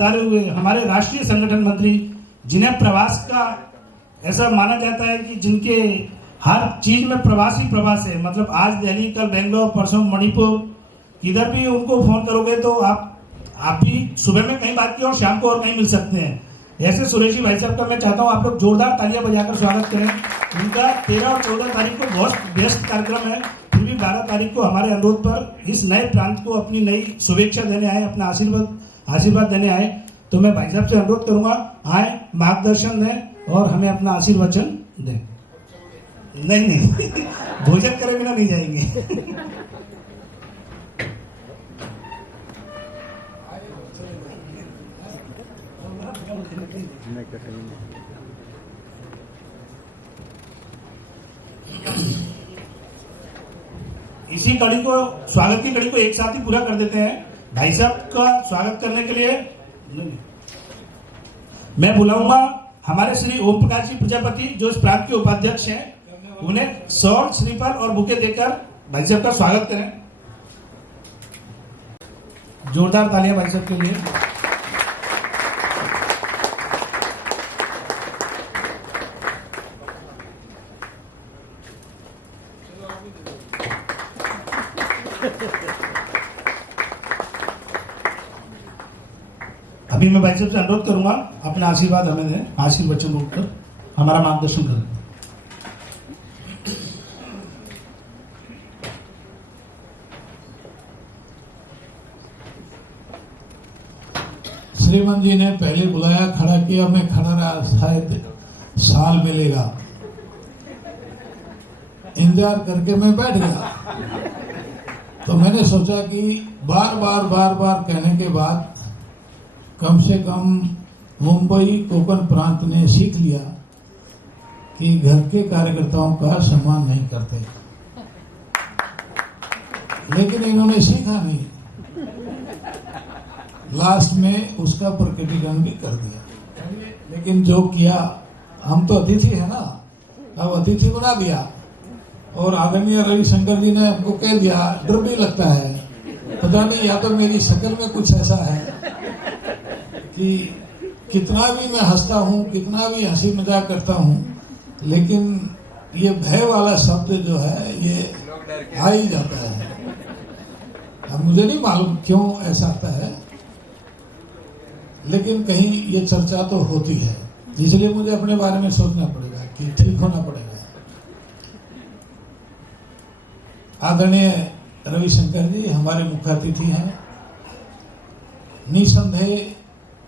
पधारे हुए हमारे राष्ट्रीय संगठन मंत्री, जिन्हें प्रवास का ऐसा माना जाता है कि जिनके हर चीज में प्रवास ही प्रवास है। मतलब आज दिल्ली, कल बेंगलोर, परसों मणिपुर, किधर भी उनको फोन करोगे तो आप भी सुबह में कहीं बात की और शाम को और कहीं मिल सकते हैं। ऐसे सुरेश जी भाई साहब का मैं चाहता हूँ आप लोग जोरदार तालियां बजाकर स्वागत करें। उनका 13 और 14 तारीख को बहुत व्यस्त कार्यक्रम है, फिर भी 12 तारीख को हमारे अनुरोध पर इस नए प्रांत को अपनी नई शुभेच्छा देने आए, अपना आशीर्वाद देने आए। तो मैं भाई साहब से अनुरोध करूंगा, आए, मार्गदर्शन दें और हमें अपना आशीर्वचन दें। नहीं भोजन करे बिना नहीं जाएंगे। इसी कड़ी को, स्वागत की कड़ी को एक साथ ही पूरा कर देते हैं। भाई साहब का स्वागत करने के लिए मैं बुलाऊंगा हमारे श्री ओम प्रकाश जी प्रजापति, जो इस प्रांत के उपाध्यक्ष हैं। उन्हें सौर, श्रीफल और बुके देकर भाई साहब का स्वागत करें। जोरदार तालियां भाई साहब के लिए। अभी मैं भाई साहब से अनुरोध करूंगा अपना आशीर्वाद हमें दें, आशीर्वचन होकर हमारा मार्गदर्शन करें। श्रीमान जी ने पहले बुलाया, खड़ा किया, मैं खड़ा रहा, शायद साल मिलेगा, इंतजार करके मैं बैठ गया। तो मैंने सोचा कि बार बार कहने के बाद कम से कम मुंबई कोकण प्रांत ने सीख लिया कि घर के कार्यकर्ताओं का सम्मान नहीं करते, लेकिन इन्होंने सीखा नहीं, लास्ट में उसका प्रकटीकरण भी कर दिया। लेकिन जो किया, हम तो अतिथि है ना, अब अतिथि बना दिया। और आदरणीय रविशंकर जी ने हमको कह दिया, डर भी लगता है, पता नहीं या तो मेरी शक्ल में कुछ ऐसा है कि कितना भी मैं हंसता हूँ, कितना भी हंसी मजाक करता हूँ, लेकिन ये भय वाला शब्द जो है ये आ ही जाता है। अब मुझे नहीं मालूम क्यों ऐसा आता है, लेकिन कहीं ये चर्चा तो होती है, इसलिए मुझे अपने बारे में सोचना पड़ेगा कि ठीक होना पड़ेगा। आदरणीय रविशंकर जी हमारे मुख्य अतिथि हैं। निसंदेह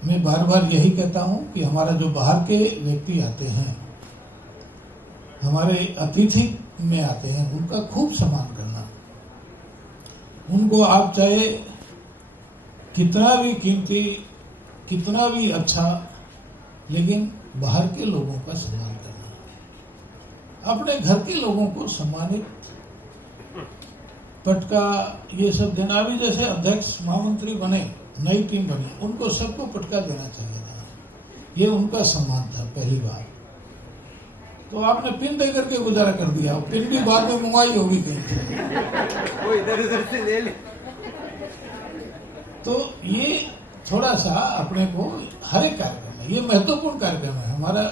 मैं बार बार यही कहता हूं कि हमारा जो बाहर के व्यक्ति आते हैं, हमारे अतिथि में आते हैं, उनका खूब सम्मान करना। उनको आप चाहे कितना भी कीमती, कितना भी अच्छा, लेकिन बाहर के लोगों का सम्मान करना। अपने घर के लोगों को सम्मानित, पटका, ये सब देना। भी जैसे अध्यक्ष महामंत्री बने, नई टीम बनी, उनको सबको पटका देना चाहिए था, ये उनका सम्मान था पहली बार। तो आपने पिन दे करके गुजारा कर दिया, पिन भी बाद में मंगवाई होगी कहीं से, इधर से ले ले। तो ये थोड़ा सा अपने को हर एक कार्यक्रम है, ये महत्वपूर्ण कार्यक्रम है, हमारा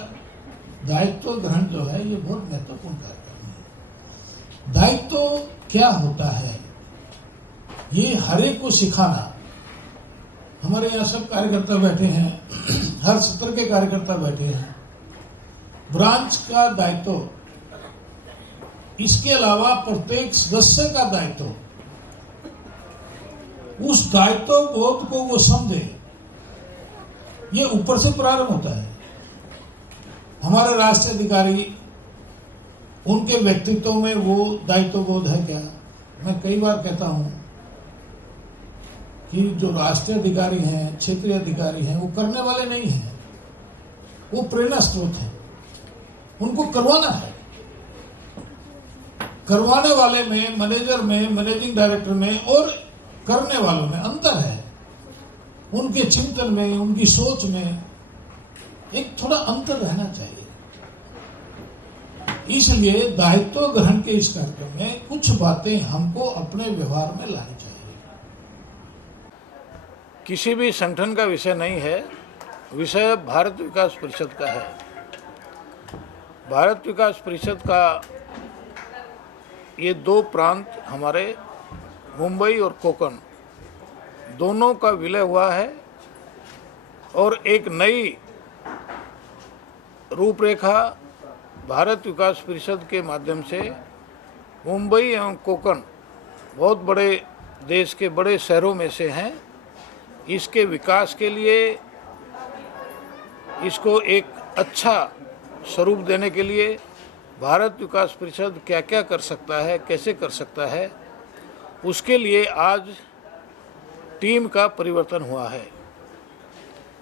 दायित्व ग्रहण जो है ये बहुत महत्वपूर्ण कार्यक्रम है। दायित्व क्या होता है ये हर एक को सिखाना। हमारे यहाँ सब कार्यकर्ता बैठे हैं, हर सत्र के कार्यकर्ता बैठे हैं। ब्रांच का दायित्व, इसके अलावा प्रत्येक सदस्य का दायित्व, उस दायित्व बोध को वो समझे, ये ऊपर से प्रारंभ होता है। हमारे राष्ट्रीय अधिकारी, उनके व्यक्तित्व में वो दायित्व बोध है क्या? मैं कई बार कहता हूं कि जो राष्ट्रीय अधिकारी हैं, क्षेत्रीय अधिकारी हैं, वो करने वाले नहीं हैं, वो प्रेरणा स्रोत है, उनको करवाना है। करवाने वाले में, मैनेजर में, मैनेजिंग डायरेक्टर में और करने वालों में अंतर है। उनके चिंतन में, उनकी सोच में एक थोड़ा अंतर रहना चाहिए। इसलिए दायित्व ग्रहण के इस कार्यक्रम में कुछ बातें हमको अपने व्यवहार में लानी चाहिए। किसी भी संगठन का विषय नहीं है, विषय भारत विकास परिषद का है। भारत विकास परिषद का ये दो प्रांत हमारे मुंबई और कोकण दोनों का विलय हुआ है और एक नई रूपरेखा भारत विकास परिषद के माध्यम से मुंबई एवं कोकण बहुत बड़े देश के बड़े शहरों में से हैं। इसके विकास के लिए, इसको एक अच्छा स्वरूप देने के लिए भारत विकास परिषद क्या क्या कर सकता है, कैसे कर सकता है, उसके लिए आज टीम का परिवर्तन हुआ है।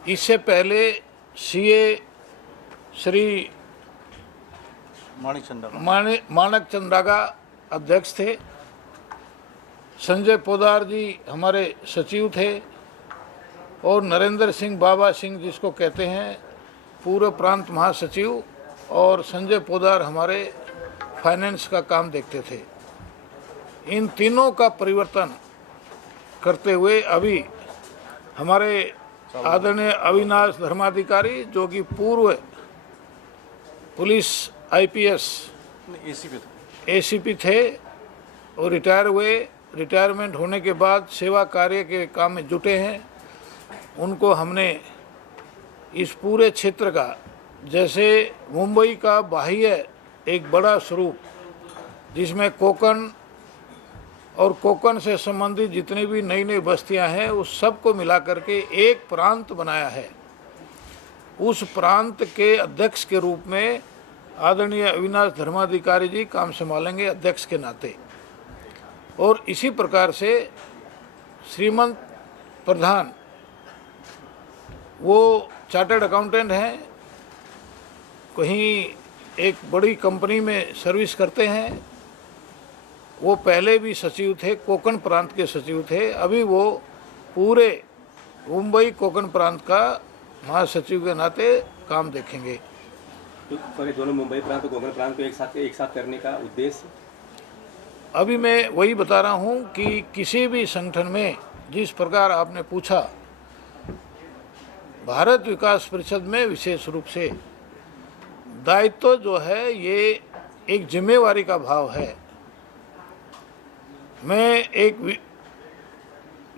इससे पहले सीए श्री माणक चंद्रागा अध्यक्ष थे, संजय पोदार जी हमारे सचिव थे और नरेंद्र सिंह बाबा सिंह जिसको कहते हैं पूर्व प्रांत महासचिव, और संजय पोदार हमारे फाइनेंस का काम देखते थे। इन तीनों का परिवर्तन करते हुए अभी हमारे आदरणीय अविनाश धर्माधिकारी जो कि पूर्व पुलिस आईपीएस एसीपी थे और रिटायर हुए, रिटायरमेंट होने के बाद सेवा कार्य के काम में जुटे हैं। उनको हमने इस पूरे क्षेत्र का, जैसे मुंबई का बाह्य एक बड़ा स्वरूप जिसमें कोकण और कोकण से संबंधित जितनी भी नई नई बस्तियां हैं उस सब को मिला करके एक प्रांत बनाया है। उस प्रांत के अध्यक्ष के रूप में आदरणीय अविनाश धर्माधिकारी जी काम संभालेंगे अध्यक्ष के नाते। और इसी प्रकार से श्रीमंत प्रधान, वो चार्टर्ड अकाउंटेंट हैं, कहीं एक बड़ी कंपनी में सर्विस करते हैं। वो पहले भी सचिव थे, कोकण प्रांत के सचिव थे, अभी वो पूरे मुंबई कोकण प्रांत का महासचिव के नाते काम देखेंगे। तो ये दोनों मुंबई प्रांत और कोकण प्रांत को एक साथ करने का उद्देश्य? अभी मैं वही बता रहा हूँ कि किसी भी संगठन में जिस प्रकार आपने पूछा, भारत विकास परिषद में विशेष रूप से दायित्व जो है ये एक जिम्मेवारी का भाव है। मैं एक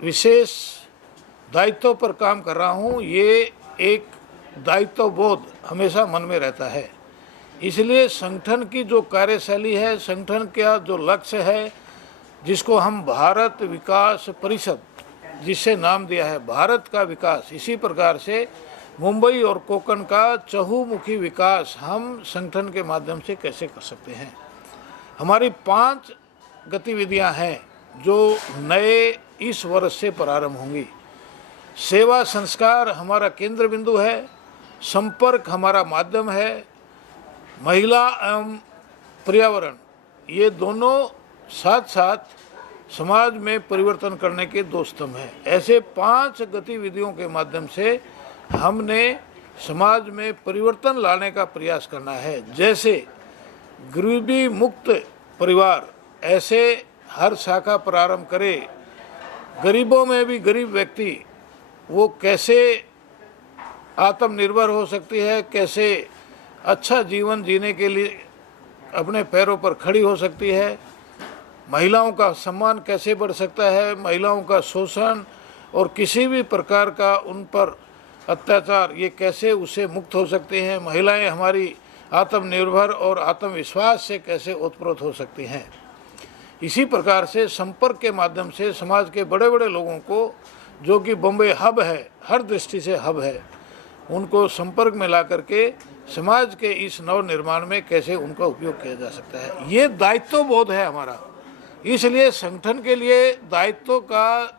विशेष दायित्व पर काम कर रहा हूँ, ये एक दायित्व बोध हमेशा मन में रहता है। इसलिए संगठन की जो कार्यशैली है, संगठन का जो लक्ष्य है, जिसको हम भारत विकास परिषद जिससे नाम दिया है, भारत का विकास, इसी प्रकार से मुंबई और कोकण का चहुमुखी विकास हम संगठन के माध्यम से कैसे कर सकते हैं। हमारी 5 गतिविधियां हैं जो नए इस वर्ष से प्रारंभ होंगी। सेवा संस्कार हमारा केंद्र बिंदु है, संपर्क हमारा माध्यम है, महिला एवं पर्यावरण, ये दोनों साथ साथ समाज में परिवर्तन करने के 2 स्तंभ हैं। ऐसे 5 गतिविधियों के माध्यम से हमने समाज में परिवर्तन लाने का प्रयास करना है। जैसे गरीबी मुक्त परिवार, ऐसे हर शाखा प्रारंभ करे। गरीबों में भी गरीब व्यक्ति वो कैसे आत्मनिर्भर हो सकती है, कैसे अच्छा जीवन जीने के लिए अपने पैरों पर खड़ी हो सकती है, महिलाओं का सम्मान कैसे बढ़ सकता है, महिलाओं का शोषण और किसी भी प्रकार का उन पर अत्याचार ये कैसे उससे मुक्त हो सकते हैं, महिलाएं हमारी आत्मनिर्भर और आत्मविश्वास से कैसे ओतप्रोत हो सकती हैं। इसी प्रकार से संपर्क के माध्यम से समाज के बड़े बड़े लोगों को, जो कि बॉम्बे हब है, हर दृष्टि से हब है, उनको संपर्क में ला करके समाज के इस नव निर्माण में कैसे उनका उपयोग किया जा सकता है, ये दायित्व बोध है हमारा। इसलिए संगठन के लिए दायित्व का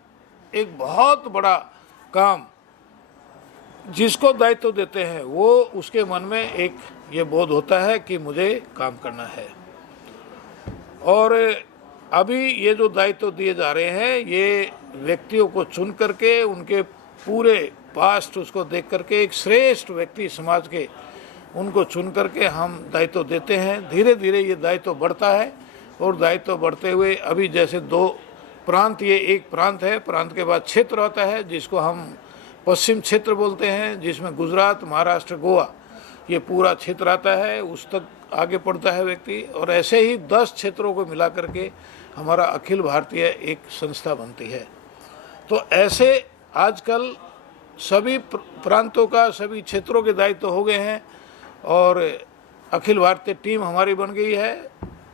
एक बहुत बड़ा काम, जिसको दायित्व देते हैं वो उसके मन में एक ये बोध होता है कि मुझे काम करना है। और अभी ये जो दायित्व दिए जा रहे हैं, ये व्यक्तियों को चुन करके उनके पूरे पास्ट उसको देख करके एक श्रेष्ठ व्यक्ति समाज के उनको चुन करके हम दायित्व देते हैं। धीरे धीरे ये दायित्व बढ़ता है और दायित्व बढ़ते हुए अभी जैसे 2 प्रांत, ये एक प्रांत है। प्रांत के बाद क्षेत्र होता है जिसको हम पश्चिम क्षेत्र बोलते हैं, जिसमें गुजरात, महाराष्ट्र, गोवा ये पूरा क्षेत्र आता है, उस तक आगे पढ़ता है व्यक्ति। और ऐसे ही 10 क्षेत्रों को मिला करके हमारा अखिल भारतीय एक संस्था बनती है। तो ऐसे आजकल सभी प्रांतों का, सभी क्षेत्रों के दायित्व हो गए हैं और अखिल भारतीय टीम हमारी बन गई है।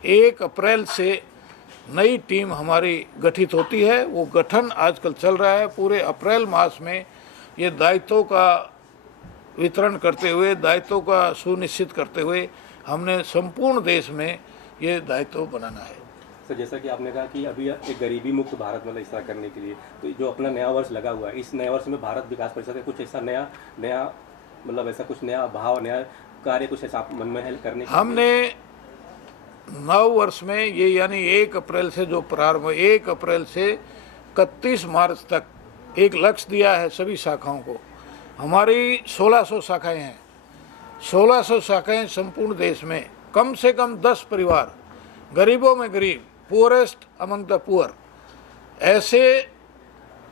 1 अप्रैल से नई टीम हमारी गठित होती है। वो गठन आजकल चल रहा है। पूरे अप्रैल मास में ये दायित्वों का वितरण करते हुए, दायित्वों का सुनिश्चित करते हुए हमने संपूर्ण देश में ये दायित्व बनाना है। सर, जैसा कि आपने कहा कि अभी एक गरीबी मुक्त भारत मतलब इस तरह करने के लिए तो जो अपना नया वर्ष लगा हुआ है, इस नए वर्ष में भारत विकास परिषद का कुछ ऐसा नया मतलब ऐसा कुछ नया भाव, नया कार्य कुछ ऐसा मन में है करने के हमने नव वर्ष में ये यानी 1 अप्रैल से जो प्रारंभ, 1 अप्रैल से 31 मार्च तक एक लक्ष्य दिया है सभी शाखाओं को। हमारी 1600 शाखाएं हैं। 1600 शाखाएं संपूर्ण देश में कम से कम 10 परिवार, गरीबों में गरीब, पुअरेस्ट अमंग द पुअर, ऐसे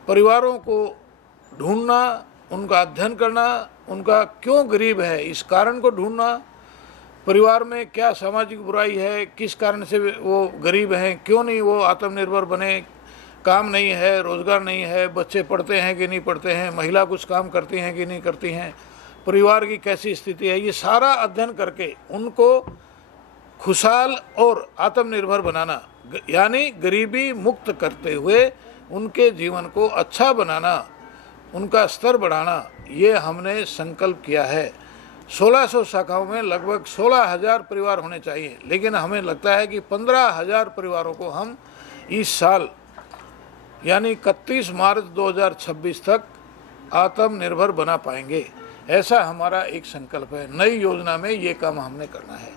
परिवारों को ढूंढना, उनका अध्ययन करना, उनका क्यों गरीब है इस कारण को ढूंढना, परिवार में क्या सामाजिक बुराई है, किस कारण से वो गरीब हैं, क्यों नहीं वो आत्मनिर्भर बने, काम नहीं है, रोजगार नहीं है, बच्चे पढ़ते हैं कि नहीं पढ़ते हैं, महिला कुछ काम करती हैं कि नहीं करती हैं, परिवार की कैसी स्थिति है, ये सारा अध्ययन करके उनको खुशहाल और आत्मनिर्भर बनाना, यानी गरीबी मुक्त करते हुए उनके जीवन को अच्छा बनाना, उनका स्तर बढ़ाना, ये हमने संकल्प किया है। 1600 शाखाओं में लगभग 16,000 परिवार होने चाहिए, लेकिन हमें लगता है कि 15,000 परिवारों को हम इस साल यानी 31 मार्च 2026 तक आत्मनिर्भर बना पाएंगे। ऐसा हमारा एक संकल्प है। नई योजना में ये काम हमने करना है।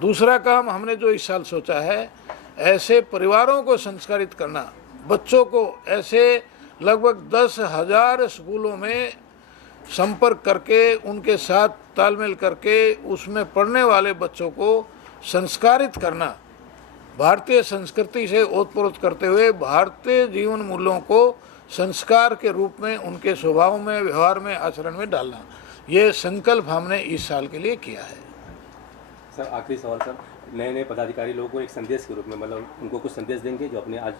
दूसरा काम हमने जो इस साल सोचा है, ऐसे परिवारों को संस्कारित करना, बच्चों को ऐसे लगभग 10,000 स्कूलों में संपर्क करके, उनके साथ तालमेल करके, उसमें पढ़ने वाले बच्चों को संस्कारित करना, भारतीय संस्कृति से ओतप्रोत करते हुए भारतीय जीवन मूल्यों को संस्कार के रूप में उनके स्वभाव में, व्यवहार में, आचरण में डालना, ये संकल्प हमने इस साल के लिए किया है। सर, आखिरी सवाल सर, नए पदाधिकारी लोगों को एक संदेश के रूप में मतलब उनको कुछ संदेश देंगे जो अपने आज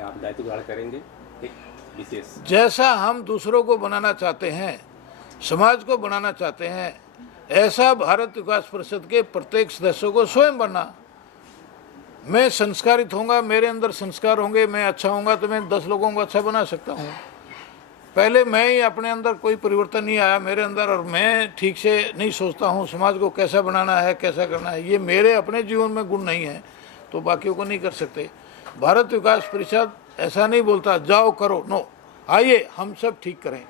आप दायित्व ग्रहण करेंगे, एक विशेष जैसा हम दूसरों को बनाना चाहते हैं, समाज को बनाना चाहते हैं, ऐसा भारत विकास परिषद के प्रत्येक सदस्यों को स्वयं बनना। मैं संस्कारित होऊंगा, मेरे अंदर संस्कार होंगे, मैं अच्छा होऊंगा तो मैं 10 लोगों को अच्छा बना सकता हूँ। पहले मैं ही अपने अंदर कोई परिवर्तन नहीं आया मेरे अंदर, और मैं ठीक से नहीं सोचता हूँ समाज को कैसा बनाना है, कैसा करना है, ये मेरे अपने जीवन में गुण नहीं है तो बाकियों को नहीं कर सकते। भारत विकास परिषद ऐसा नहीं बोलता जाओ करो, नो, आइए हम सब ठीक करें,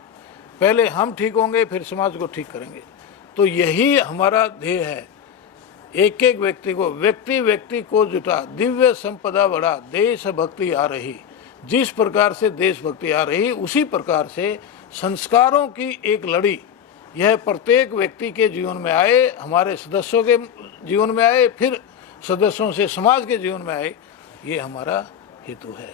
पहले हम ठीक होंगे फिर समाज को ठीक करेंगे। तो यही हमारा ध्येय है। एक एक व्यक्ति को जुटा, दिव्य संपदा बढ़ा, देश भक्ति आ रही। जिस प्रकार से देशभक्ति आ रही, उसी प्रकार से संस्कारों की एक लड़ी यह प्रत्येक व्यक्ति के जीवन में आए, हमारे सदस्यों के जीवन में आए, फिर सदस्यों से समाज के जीवन में आए, ये हमारा हेतु है।